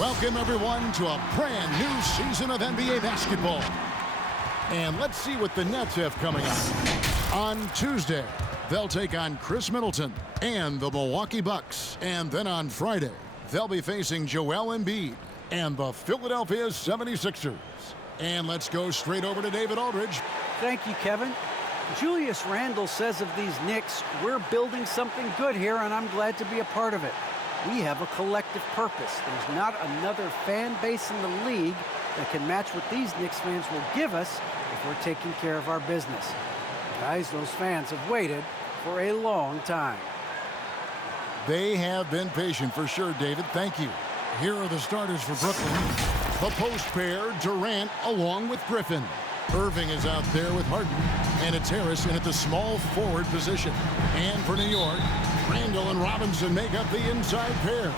Welcome, everyone, to a brand new season of NBA basketball. And let's see what the Nets have coming up. On Tuesday, they'll take on Chris Middleton and the Milwaukee Bucks. And then on Friday, they'll be facing Joel Embiid and the Philadelphia 76ers. And let's go straight over to David Aldridge. Thank you, Kevin. Julius Randle says of these Knicks, we're building something good here, and I'm glad to be a part of it. We have a collective purpose. There's not another fan base in the league that can match what these Knicks fans will give us if we're taking care of our business. Guys, those fans have waited for a long time. They have been patient for sure, David. Thank you. Here are the starters for Brooklyn. The post pair, Durant along with Griffin. Irving is out there with Harden, and it's Harris in at the small forward position. And for New York, Randall and Robinson make up the inside pair.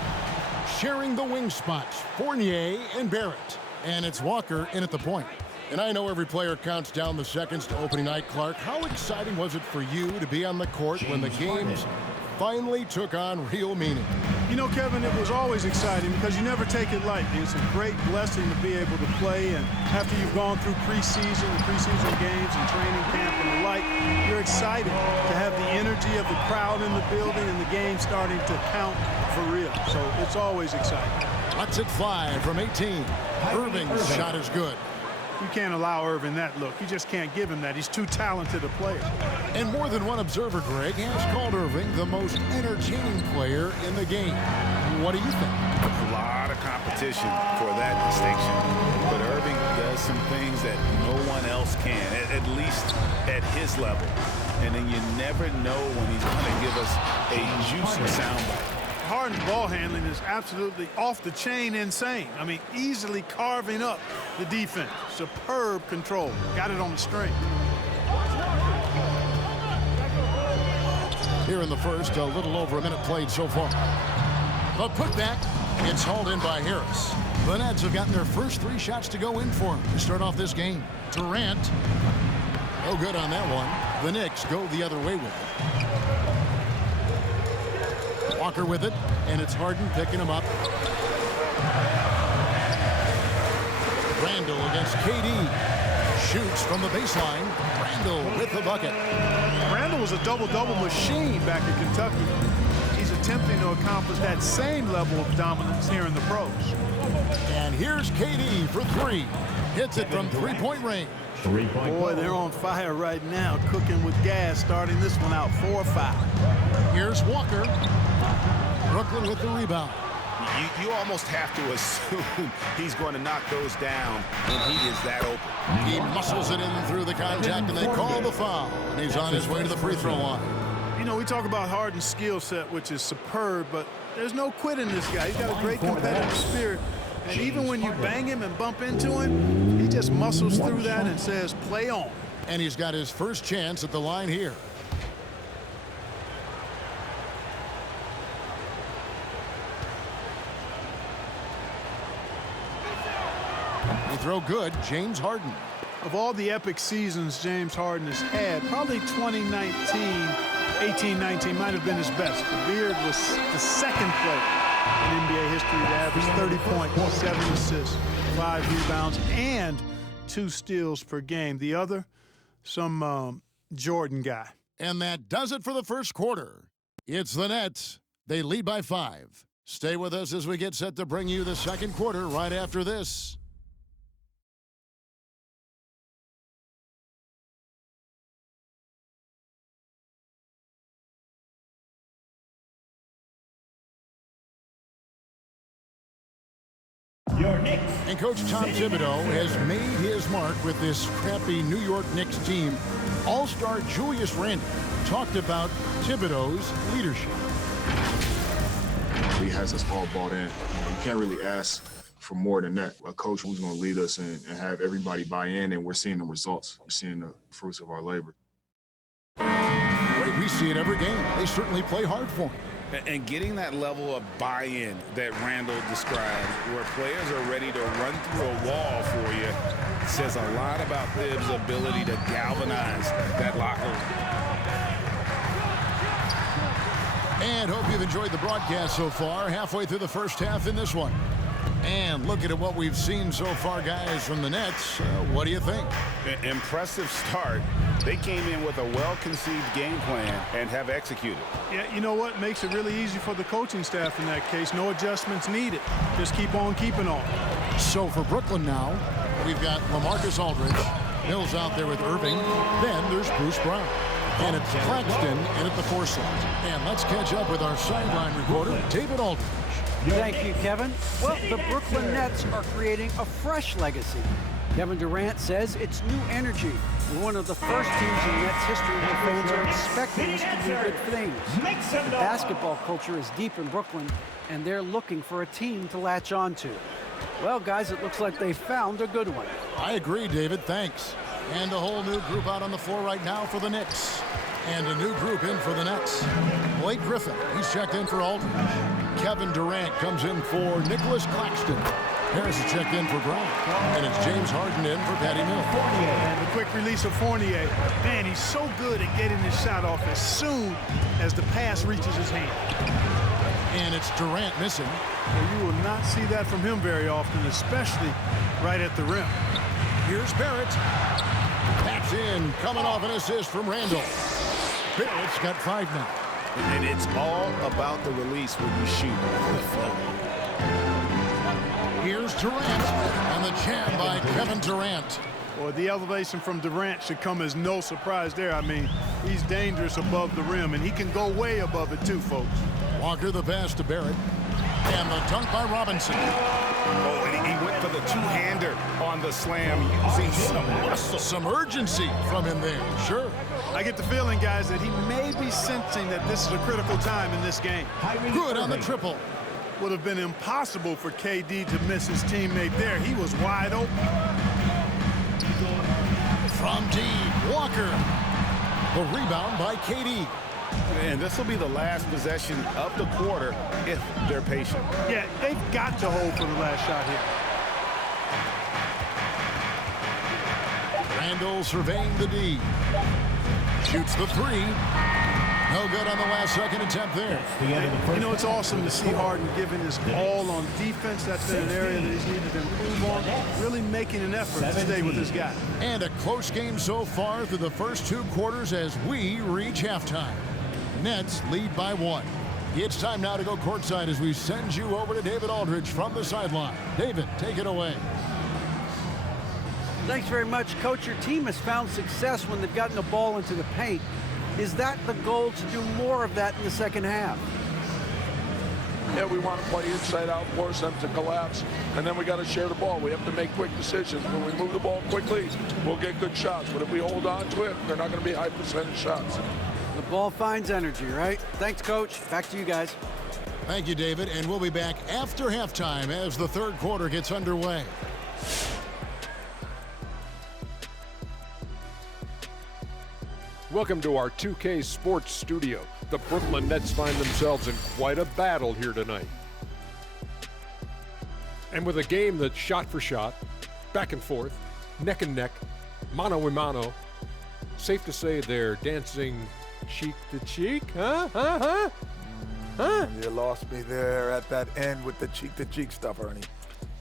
Sharing the wing spots, Fournier and Barrett. And it's Walker in at the point. And I know every player counts down the seconds to opening night, Clark. How exciting was it for you to be on the court when the games finally took on real meaning? You know, Kevin, it was always exciting because you never take it lightly. It's a great blessing to be able to play, and after you've gone through preseason games and training camp and the like, you're excited to have the energy of the crowd in the building and the game starting to count for real. So it's always exciting. Lets it fly from 18. Irving's shot is good. You can't allow Irving that look. You just can't give him that. He's too talented a player. And more than one observer, Greg, has called Irving the most entertaining player in the game. What do you think? A lot of competition for that distinction. But Irving does some things that no one else can, at least at his level. And then you never know when he's going to give us a juicy soundbite. Harden's ball handling is absolutely off the chain insane. I mean, easily carving up the defense. Superb control. Got it on the string. Here in the first, a little over a minute played so far. The putback, it's hauled in by Harris. The Nets have gotten their first 3 shots to go in for him to start off this game. Durant, no good on that one. The Knicks go the other way with it. Walker with it, and it's Harden picking him up. Randall against KD. Shoots from the baseline. Randall with the bucket. Randall was a double-double machine back in Kentucky. He's attempting to accomplish that same level of dominance here in the pros. And here's KD for 3. Hits it from three-point range. Boy, they're on fire right now, cooking with gas, starting this one out 4-5. Here's Walker. Brooklyn with the rebound. You almost have to assume he's going to knock those down when he is that open. He muscles it in through the contact, and they call the foul. And he's on his way to the free throw line. You know, we talk about Harden's skill set, which is superb, but there's no quitting this guy. He's got a great competitive spirit. And even when you bang him and bump into him, he just muscles through that and says, play on. And he's got his first chance at the line here. They throw good, James Harden. Of all the epic seasons James Harden has had, probably 2019, 18-19 might have been his best. The Beard was the second player in NBA history to average 30 points, 7 assists, 5 rebounds, and 2 steals per game. The other, some Jordan guy. And that does it for the first quarter. It's the Nets. They lead by 5. Stay with us as we get set to bring you the second quarter right after this. And Coach Tom Thibodeau has made his mark with this scrappy New York Knicks team. All-star Julius Randle talked about Thibodeau's leadership. He has us all bought in. You can't really ask for more than that. A coach who's going to lead us and have everybody buy in, and we're seeing the results. We're seeing the fruits of our labor. Right, we see it every game. They certainly play hard for him. And getting that level of buy-in that Randall described, where players are ready to run through a wall for you, says a lot about Thibs' ability to galvanize that locker room. And hope you've enjoyed the broadcast so far. Halfway through the first half in this one. And looking at what we've seen so far, guys, from the Nets, what do you think? Impressive start. They came in with a well-conceived game plan and have executed. Yeah, you know what? Makes it really easy for the coaching staff in that case. No adjustments needed. Just keep on keeping on. So for Brooklyn now, we've got LaMarcus Aldridge. Mills out there with Irving. Then there's Bruce Brown. And it's Claxton in at the 4 slot. And let's catch up with our sideline reporter, David Aldridge. Thank you, Kevin. Well, the Brooklyn Nets are creating a fresh legacy. Kevin Durant says it's new energy. We're one of the first teams in Nets history where fans are expecting us to do good things. The basketball culture is deep in Brooklyn, and they're looking for a team to latch on to. Well, guys, it looks like they found a good one. I agree, David. Thanks. And a whole new group out on the floor right now for the Knicks. And a new group in for the Nets. Blake Griffin, he's checked in for Aldridge. Kevin Durant comes in for Nicholas Claxton. Harris is checked in for Brown. And it's James Harden in for Patty Mills. And the quick release of Fournier. Man, he's so good at getting his shot off as soon as the pass reaches his hand. And it's Durant missing. Well, you will not see that from him very often, especially right at the rim. Here's Barrett. That's in, coming off an assist from Randall. Barrett's got 5 now. And it's all about the release when you shoot the flow. Here's Durant, and the jam by Kevin Durant. Well, the elevation from Durant should come as no surprise there. I mean, he's dangerous above the rim, and he can go way above it too, folks. Walker the pass to Barrett. And the dunk by Robinson. Oh, and he went for the two-hander on the slam, using some muscle. Some urgency from him there, sure. I get the feeling, guys, that he may be sensing that this is a critical time in this game. Good on the triple. Would have been impossible for KD to miss his teammate there. He was wide open. From deep, Walker. The rebound by KD. And this will be the last possession of the quarter if they're patient. Yeah, they've got to hold for the last shot here. Randall surveying the D. Shoots the 3. No good on the last second attempt there. You know, it's awesome to see Harden giving his all on defense. That's been an area that he's needed to improve on. Really making an effort to stay with his guy. And a close game so far through the first 2 quarters as we reach halftime. Nets lead by 1. It's time now to go courtside as we send you over to David Aldridge from the sideline. David, take it away. Thanks very much, Coach. Your team has found success when they've gotten the ball into the paint. Is that the goal, to do more of that in the second half? Yeah, we want to play inside out, force them to collapse, and then we got to share the ball. We have to make quick decisions. When we move the ball quickly, we'll get good shots. But if we hold on to it, they're not going to be high percentage shots. The ball finds energy, right? Thanks, Coach. Back to you guys. Thank you, David, and we'll be back after halftime as the 3rd quarter gets underway. Welcome to our 2K Sports studio. The Brooklyn Nets find themselves in quite a battle here tonight. And with a game that's shot for shot, back and forth, neck and neck, mano a mano, safe to say they're dancing cheek to cheek, huh? You lost me there at that end with the cheek-to-cheek stuff, Ernie.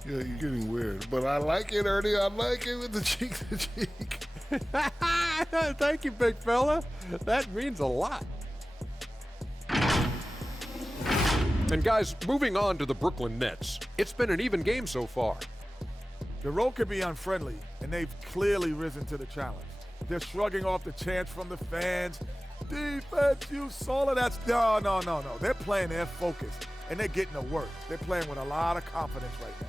Yeah, you're getting weird. But I like it, Ernie. I like it with the cheek-to-cheek. Thank you, big fella. That means a lot. And guys, moving on to the Brooklyn Nets. It's been an even game so far. The road could be unfriendly, and they've clearly risen to the challenge. They're shrugging off the chants from the fans. Defense, you saw it. That's no. They're playing their focus, and they're getting to work. They're playing with a lot of confidence right now.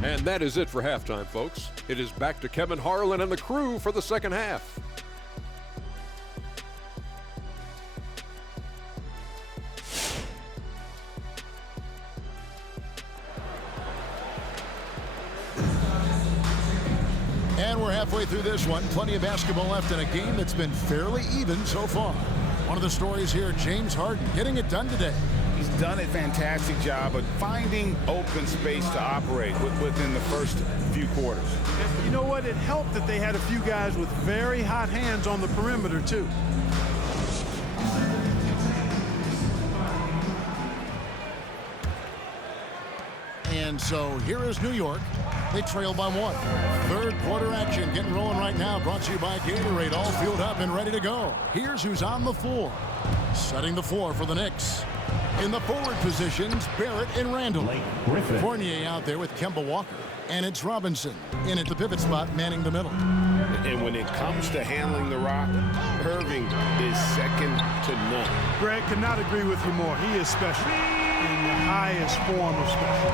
And that is it for halftime, folks. It is back to Kevin Harlan and the crew for the second half. And we're halfway through this one. Plenty of basketball left in a game that's been fairly even so far. One of the stories here, James Harden getting it done today. He's done a fantastic job of finding open space to operate within the first few quarters. You know what? It helped that they had a few guys with very hot hands on the perimeter, too. And so here is New York. They trail by 1. Third quarter action getting rolling right now. Brought to you by Gatorade. All fueled up and ready to go. Here's who's on the floor. Setting the floor for the Knicks. In the forward positions, Barrett and Randall. Fournier out there with Kemba Walker. And it's Robinson in at the pivot spot, manning the middle. And when it comes to handling the rock, Irving is second to none. Greg, cannot agree with you more. He is special in the highest form of special.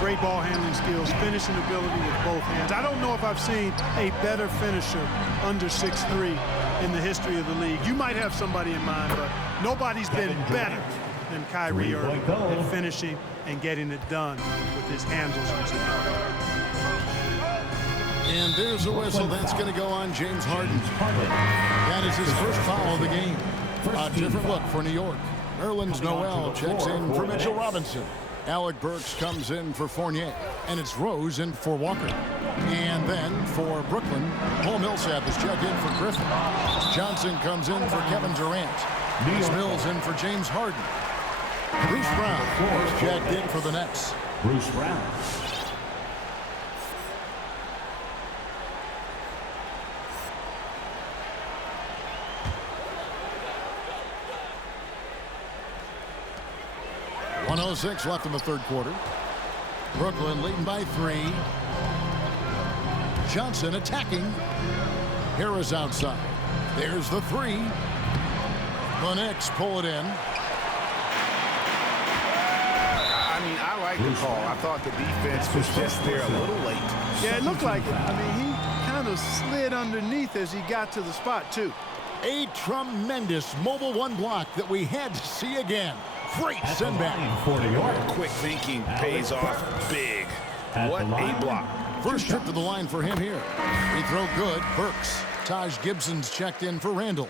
Great ball handling skills, finishing ability with both hands. I don't know if I've seen a better finisher under 6'3" in the history of the league. You might have somebody in mind, but nobody's been better than Kyrie Irving at finishing and getting it done with his handles on his And there's a whistle that's going to go on James Harden. That is his first foul of the game. A different look for New York. Nerlens Noel checks in for Mitchell Robinson. Alec Burks comes in for Fournier. And it's Rose in for Walker. And then for Brooklyn, Paul Millsap is checked in for Griffin. Johnson comes in for Kevin Durant. Mills in for James Harden. Bruce Brown is checked in for the Nets. Bruce Brown. .106 left in the third quarter. Brooklyn leading by 3. Johnson attacking. Harris outside. There's the 3. The Knicks pull it in. I mean, I like the call. I thought the defense was just there a little late. Yeah, it looked like it. I mean, he kind of slid underneath as he got to the spot, too. A tremendous mobile 1 block that we had to see again. Great send back. Quick thinking pays off big. What a block. First trip to the line for him here. Free throw good. Burks. Taj Gibson's checked in for Randall.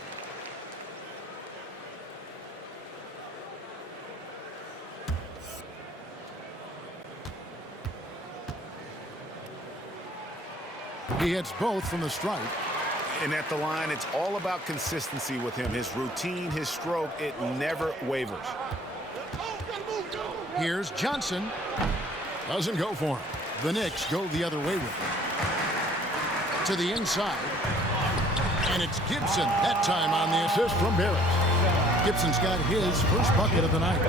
He hits both from the stripe. And at the line, it's all about consistency with him. His routine, his stroke, it never wavers. Here's Johnson. Doesn't go for him. The Knicks go the other way with him. To the inside. And it's Gibson, that time on the assist from Barrett. Gibson's got his first bucket of the night.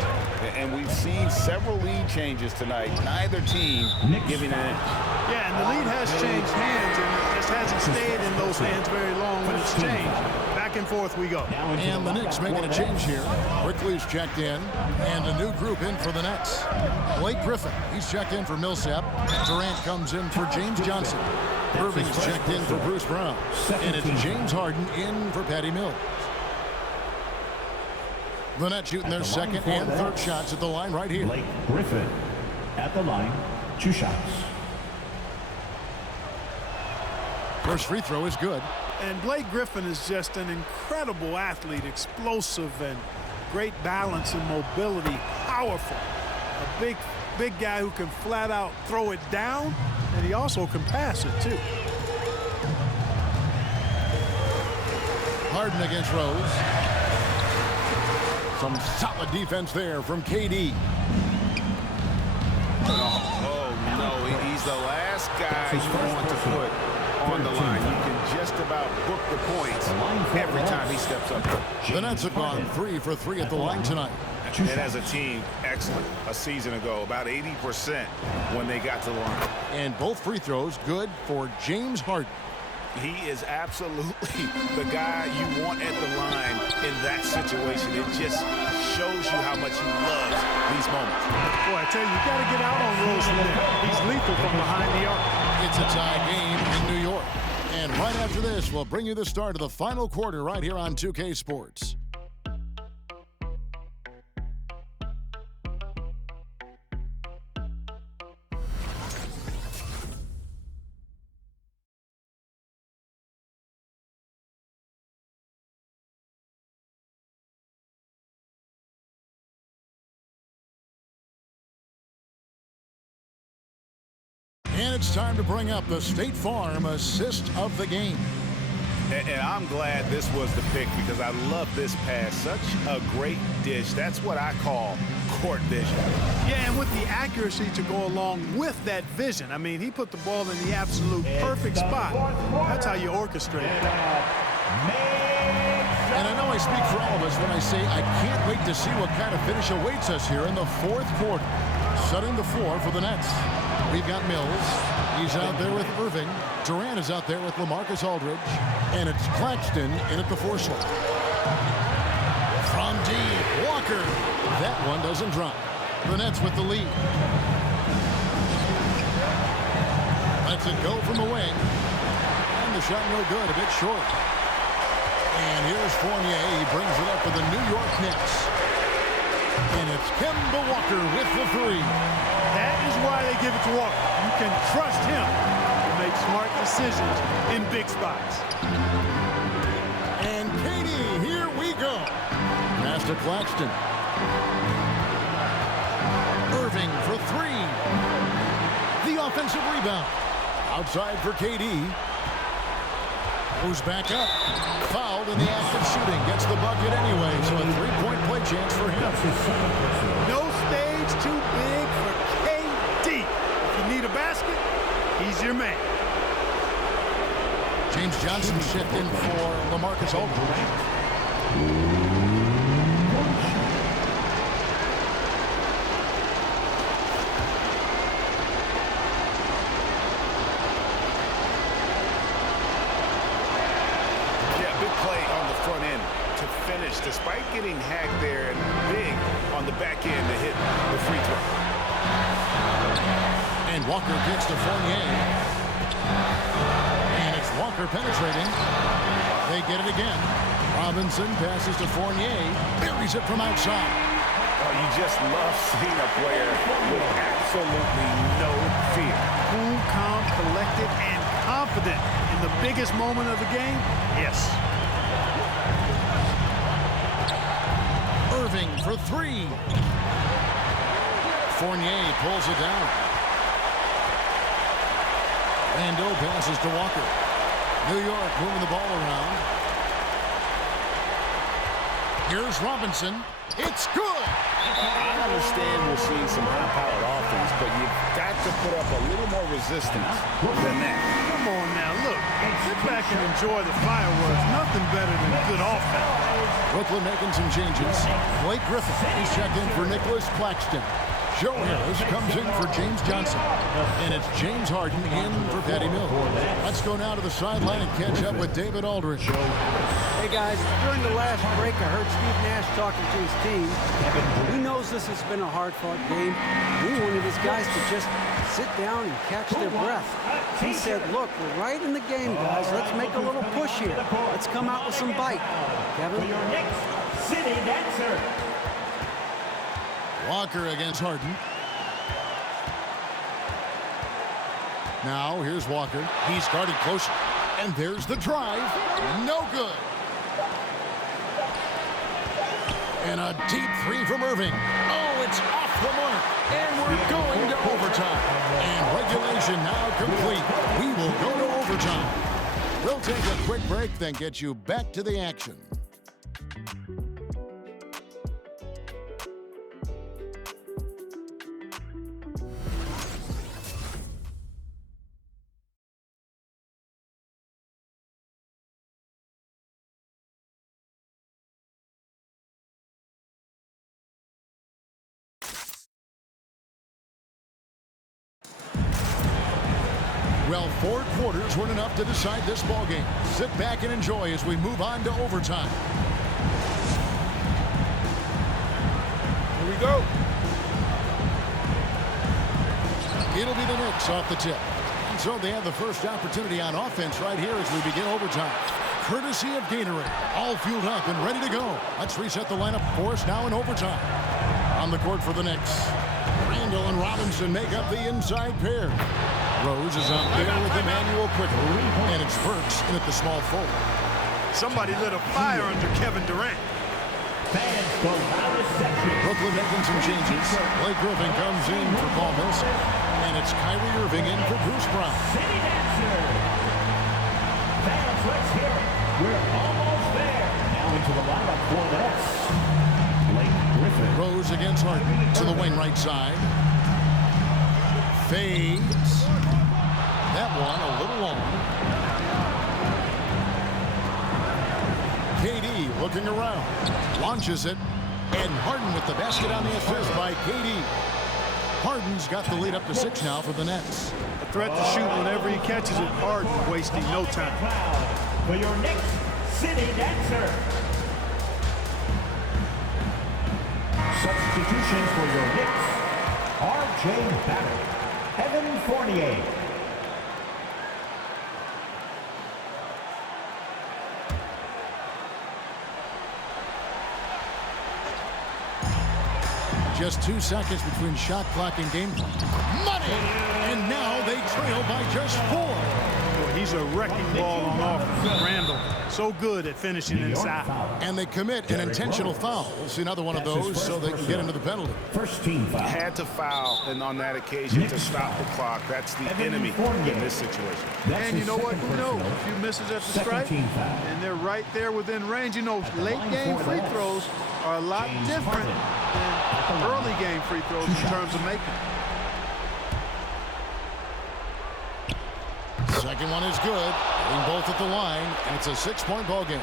And we've seen several lead changes tonight. Neither team giving an inch. Yeah, and the lead has changed hands, and it just hasn't stayed in those hands very long when it's changed. Back and forth we go. And the Knicks making a change here. Quickly's checked in, and a new group in for the Nets. Blake Griffin, he's checked in for Millsap. Durant comes in for James Johnson. Irving's checked in for Bruce Brown. And it's James Harden in for Patty Mills. The Nets shooting their second and third shots at the line right here. Blake Griffin at the line, 2 shots. First free throw is good. And Blake Griffin is just an incredible athlete, explosive and great balance and mobility, powerful. A big guy who can flat out throw it down, and he also can pass it too. Harden against Rose. Some solid defense there from KD. Oh no, he's the last guy you want to put on the line. You can just about book the points every time he steps up. The Nets have gone 3 for 3 at the line tonight. And as a team, excellent. A season ago, about 80% when they got to the line. And both free throws good for James Harden. He is absolutely the guy you want at the line in that situation. It just shows you how much he loves these moments. Boy, I tell you, you got to get out on Rose from there. He's lethal from behind the arc. It's a tie game in New York. And right after this, we'll bring you the start of the final quarter right here on 2K Sports. And it's time to bring up the State Farm assist of the game. And I'm glad this was the pick because I love this pass. Such a great dish. That's what I call court vision. Yeah, and with the accuracy to go along with that vision. I mean, he put the ball in the absolute perfect spot. That's how you orchestrate it. And I know I speak for all of us when I say I can't wait to see what kind of finish awaits us here in the fourth quarter. Setting the floor for the Nets. We've got Mills. He's out there with Irving. Durant is out there with LaMarcus Aldridge. And it's Claxton in at the 4 slot. From deep, Walker. That one doesn't drop. The Nets with the lead. Lets it go from the wing. And the shot no good, a bit short. And here's Fournier. He brings it up for the New York Knicks. And it's Kemba Walker with the 3. That is why they give it to Walker. You can trust him to make smart decisions in big spots. And Katie, here we go. Pass to Claxton. Irving for 3. The offensive rebound. Outside for KD. Goes back up. Fouled in the act of shooting. Gets the bucket anyway, so a 3-point play chance for him. No stage too big for KD. If you need a basket, he's your man. James Johnson shift in for LaMarcus Aldridge. Despite getting hacked there and big on the back end to hit the free throw. And Walker gets to Fournier. And it's Walker penetrating. They get it again. Robinson passes to Fournier. Buries it from outside. Oh, you just love seeing a player with absolutely no fear. Cool, calm, collected, and confident in the biggest moment of the game. Yes. Irving for 3. Fournier pulls it down. Rando passes to Walker. New York moving the ball around. Here's Robinson. It's good! I understand we're seeing some high-powered offense, but you've got to put up a little more resistance than that. Come on now, look. Sit back and enjoy the fireworks. Nothing better than good offense. Brooklyn making some changes. Blake Griffin, he's checked in for Nicholas Claxton. Joe Harris comes in for James Johnson. And it's James Harden in for Patty Mills. Let's go now to the sideline and catch up with David Aldridge. Hey guys, during the last break, I heard Steve Nash talking to his team. He knows this has been a hard-fought game. He wanted his guys to just sit down and catch their breath. He said, look, we're right in the game, guys. Let's make a little push here. Let's come out with some bite. Kevin? Your next city dancer. Walker against Harden. Now, here's Walker. He's guarded closer. And there's the drive. No good. And a deep 3 from Irving. Oh, it's off the mark. And we're going to overtime. And regulation now complete. We will go to overtime. We'll take a quick break, then get you back to the action. Well, 4 quarters weren't enough to decide this ballgame. Sit back and enjoy as we move on to overtime. Here we go. It'll be the Knicks off the tip. And so they have the first opportunity on offense right here as we begin overtime. Courtesy of Gatorade. All fueled up and ready to go. Let's reset the lineup for us now in overtime. On the court for the Knicks. Randall and Robinson make up the inside pair. Rose is out there with Emmanuel quickly. And it's Burks in at the small forward. Somebody lit a fire under Kevin Durant. Brooklyn making some changes. Blake Griffin comes in for Paul Millsap. And it's Kyrie Irving in for Bruce Brown. City dancer. Fans, let's hear it. We're almost there. Now into the lineup for the Nets. Blake Griffin. Rose against Harden to the wing right side. Fades. That one a little long. KD looking around. Launches it. And Harden with the basket on the assist by KD. Harden's got the lead up to 6 now for the Nets. A threat to shoot whenever he catches it. Harden wasting no time. For your Knicks City Dancer. Substitution for your Knicks. R.J. Barrett. Evan Fournier. Just 2 seconds between shot clock and game clock. Money! And now they trail by just 4. He's a wrecking ball on offense. Randall, so good at finishing inside. And they commit an intentional foul. We'll see another one of those so they can get into the penalty. First team foul. Had to foul, and on that occasion to stop the clock. That's the enemy in this situation. And you know what? Who knows? A few misses at the stripe, and they're right there within range. You know, late game free throws are a lot different than early game free throws in terms of making. Second one is good. Hitting both at the line, and it's a 6-point ball game.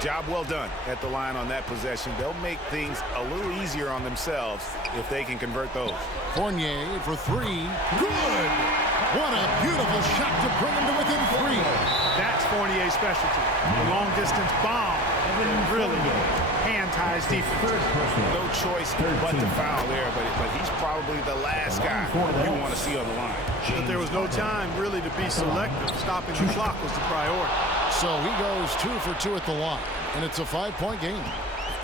Job well done at the line on that possession. They'll make things a little easier on themselves if they can convert those. Fournier for 3. Good! What a beautiful shot to bring him to within 3. That's Fournier's specialty. The long distance bomb. And really hand ties defense. No choice but to foul there, but he's probably the last guy you want to see on the line. But there was no time really to be selective. Stopping the clock was the priority. So he goes 2 for 2 at the line, and it's a 5-point game.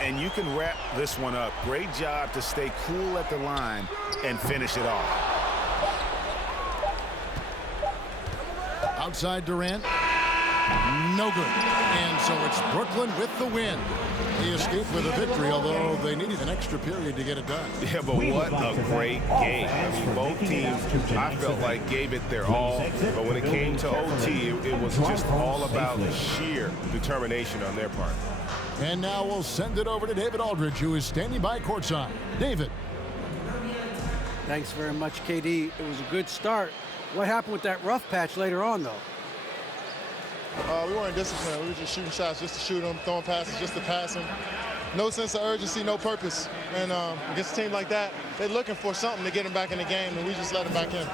And you can wrap this one up. Great job to stay cool at the line and finish it off. Outside Durant. No good. And so it's Brooklyn with the win. They escaped with a victory, although they needed an extra period to get it done. Yeah, but what a great game. I mean, both teams, I felt like, gave it their all. But when it came to OT, it was just all about sheer determination on their part. And now we'll send it over to David Aldridge, who is standing by courtside. David. Thanks very much, KD. It was a good start. What happened with that rough patch later on, though? We weren't disciplined. We were just shooting shots just to shoot them, throwing passes just to pass them. No sense of urgency, no purpose. And against a team like that, they're looking for something to get them back in the game, and we just let them back in.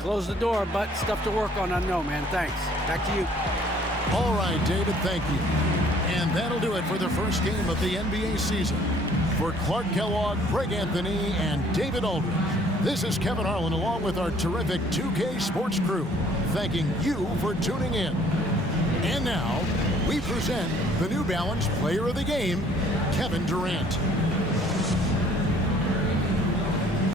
Close the door, but stuff to work on. I know, man. Thanks. Back to you. All right, David, thank you. And that'll do it for the first game of the NBA season. For Clark Kellogg, Greg Anthony, and David Aldridge, this is Kevin Harlan along with our terrific 2K Sports crew, thanking you for tuning in. And now, we present the New Balance Player of the Game, Kevin Durant.